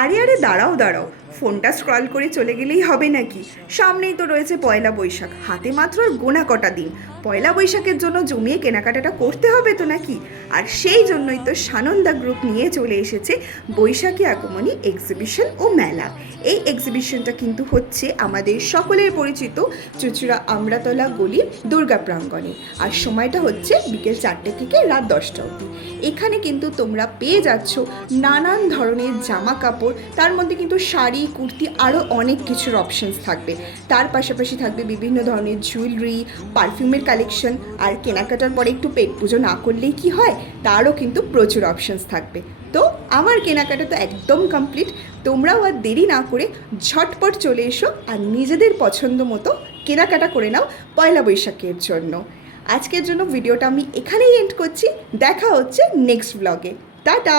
আরে আরে দাঁড়াও দাঁড়াও, ফোনটা স্ক্রল করে চলে গেলেই হবে নাকি? সামনেই তো রয়েছে পয়লা বৈশাখ, হাতে মাত্র আর গোনা কটা দিন। পয়লা বৈশাখের জন্য জমিয়ে কেনাকাটাটা করতে হবে তো নাকি? আর সেই জন্যই তো সানন্দা গ্রুপ নিয়ে চলে এসেছে বৈশাখী আগমনী এক্সিবিশন ও মেলা। এই এক্সিবিশনটা কিন্তু হচ্ছে আমাদের সকলের পরিচিত চুঁচুড়া আমরাতলা গলির দুর্গা প্রাঙ্গণে। আর সময়টা হচ্ছে বিকেল 4টে থেকে রাত 10টা অবধি। এখানে কিন্তু তোমরা পেয়ে যাচ্ছ নানান ধরনের জামা কাপড়, তার মধ্যে কিন্তু শাড়ি, কুর্তি, আরও অনেক কিছুর অপশানস থাকবে। তার পাশাপাশি থাকবে বিভিন্ন ধরনের জুয়েলারি, পারফিউমের কালেকশন। আর কেনাকাটার পরে একটু পেট পুজো না করলেই কি হয়, তারও কিন্তু প্রচুর অপশানস থাকবে। তো আমার কেনাকাটা তো একদম কমপ্লিট। তোমরাও আর দেরি না করে ঝটপট চলে এসো আর নিজেদের পছন্দ মতো কেনাকাটা করে নাও পয়লা বৈশাখের জন্য। আজকের জন্য ভিডিওটা আমি এখানেই এন্ড করছি। দেখা হচ্ছে নেক্সট ব্লগে। টাটা।